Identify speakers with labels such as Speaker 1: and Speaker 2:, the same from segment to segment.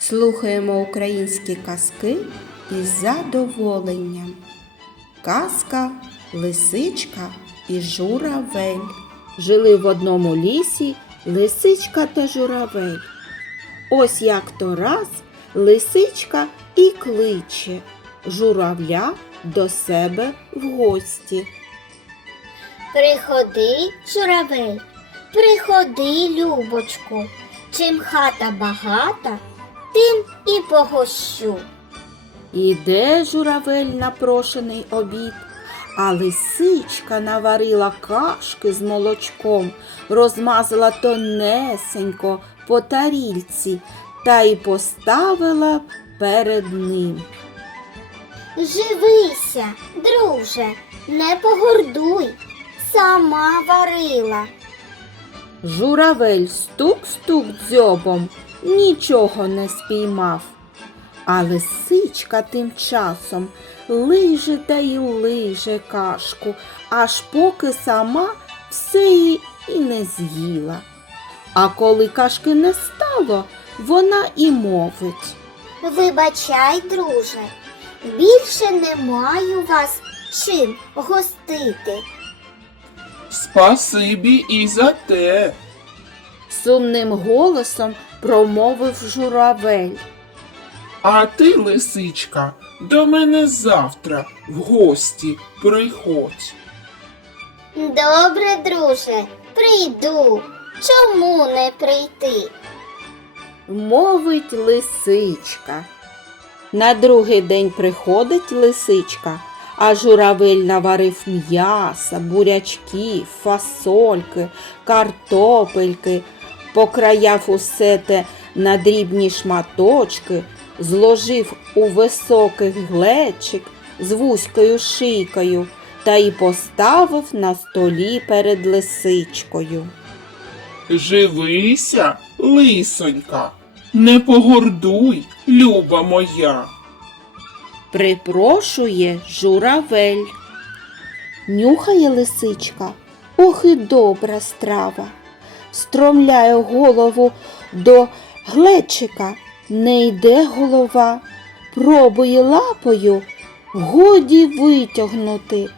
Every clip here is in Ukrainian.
Speaker 1: Слухаємо українські казки із задоволенням. Казка Лисичка і журавель. Жили в одному лісі лисичка та журавель. Ось як то раз лисичка і кличе журавля до себе в гості.
Speaker 2: Приходи, журавель, приходи, любочку. Чим хата багата, тим і погощу.
Speaker 1: Іде журавель на прошений обід, а лисичка наварила кашки з молочком, розмазала тонесенько по тарільці та й поставила перед ним.
Speaker 2: Живися, друже, не погордуй, сама варила.
Speaker 1: Журавель стук-стук дзьобом, нічого не спіймав. А лисичка тим часом лиже та й лиже кашку, аж поки сама все її і не з'їла. А коли кашки не стало, вона і мовить.
Speaker 2: Вибачай, друже, більше не маю вас чим гостити.
Speaker 3: Спасибі і за те.
Speaker 1: Сумним голосом промовив журавель.
Speaker 3: А ти, лисичка, до мене завтра в гості приходь.
Speaker 2: Добре, друже, прийду. Чому не прийти?
Speaker 1: мовить лисичка. На другий день приходить лисичка, а журавель наварив м'яса, бурячки, фасольки, картопельки, покраяв усе те на дрібні шматочки, зложив у високий глечик з вузькою шийкою та й поставив на столі перед лисичкою.
Speaker 3: Живися, лисонька, не погордуй, люба моя.
Speaker 1: Припрошує журавель. Нюхає лисичка, ох і добра страва. Стромляє голову до глечика, не йде голова, пробує лапою, годі витягнути.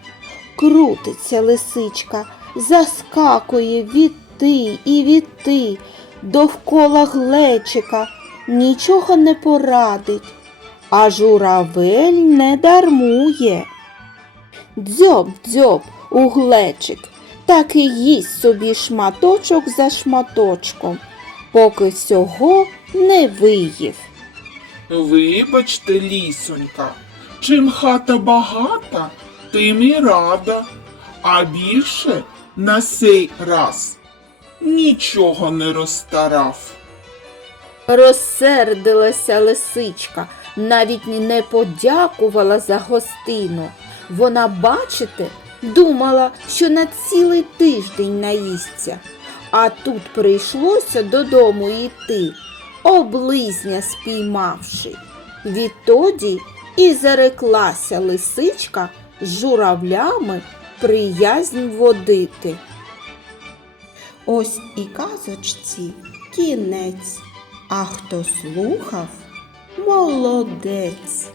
Speaker 1: Крутиться лисичка, заскакує від ти і від ти, довкола глечика, нічого не порадить. А журавель не дармує. Дзьоб, дзьоб, у глечик, так і їсть собі шматочок за шматочком, поки всього не виїв.
Speaker 3: Вибачте, лісонька, чим хата багата, тим і рада, а більше на сей раз нічого не розстарав.
Speaker 1: Розсердилася лисичка, навіть не подякувала за гостину. Вона, бачите, думала, що на цілий тиждень наїсться, а тут прийшлося додому йти, облизня спіймавши. Відтоді і зареклася лисичка з журавлями приязнь водити. Ось і казочці кінець. А хто слухав, молодець.